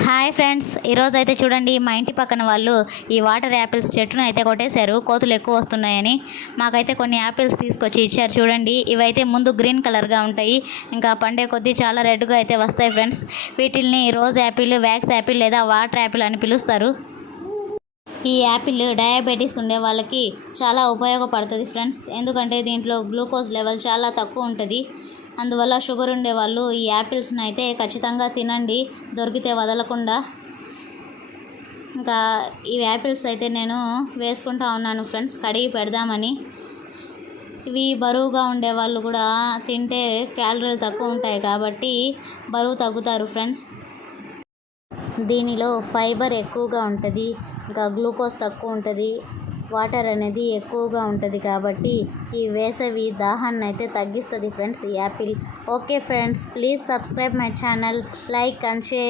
Hi friends, ఈరోజు అయితే చూడండి మా ఇంటి పక్కన వాళ్ళు ఈ వాటర్ యాపిల్స్ చెట్టును అయితే కొట్టేశారు. కోతులు ఎక్కువ వస్తున్నాయని మాకైతే కొన్ని యాపిల్స్ తీసుకొచ్చి ఇచ్చారు. చూడండి, ఇవైతే ముందు గ్రీన్ కలర్గా ఉంటాయి, ఇంకా పండే కొద్దీ చాలా రెడ్గా అయితే వస్తాయి ఫ్రెండ్స్. వీటిల్ని రోజ్ యాపిల్, వ్యాక్స్ యాపిల్ లేదా వాటర్ యాపిల్ అని పిలుస్తారు. ఈ యాపిల్ డయాబెటీస్ ఉండే వాళ్ళకి చాలా ఉపయోగపడుతుంది ఫ్రెండ్స్. ఎందుకంటే దీంట్లో గ్లూకోజ్ లెవెల్ చాలా తక్కువ ఉంటుంది. అందువల్ల షుగర్ ఉండే వాళ్ళు ఈ యాపిల్స్ని అయితే ఖచ్చితంగా తినండి, దొరికితే వదలకుండా. ఇంకా ఈ యాపిల్స్ అయితే నేను వేసుకుంటా ఉన్నాను ఫ్రెండ్స్, కడిగి పెడదామని. ఇవి బరువుగా ఉండే వాళ్ళు కూడా తింటే క్యాలరీలు తక్కువ ఉంటాయి కాబట్టి బరువు తగ్గుతారు ఫ్రెండ్స్. దీనిలో ఫైబర్ ఎక్కువగా ఉంటుంది, ఇంకా గ్లూకోజ్ తక్కువ ఉంటుంది, వాటర్ అనేది ఎక్కువగా ఉంటుంది కాబట్టి ఈ వేసవి దాహాన్ని అయితే తగ్గిస్తుంది ఫ్రెండ్స్ ఈ Apple. Okay friends, please subscribe my channel, like and share.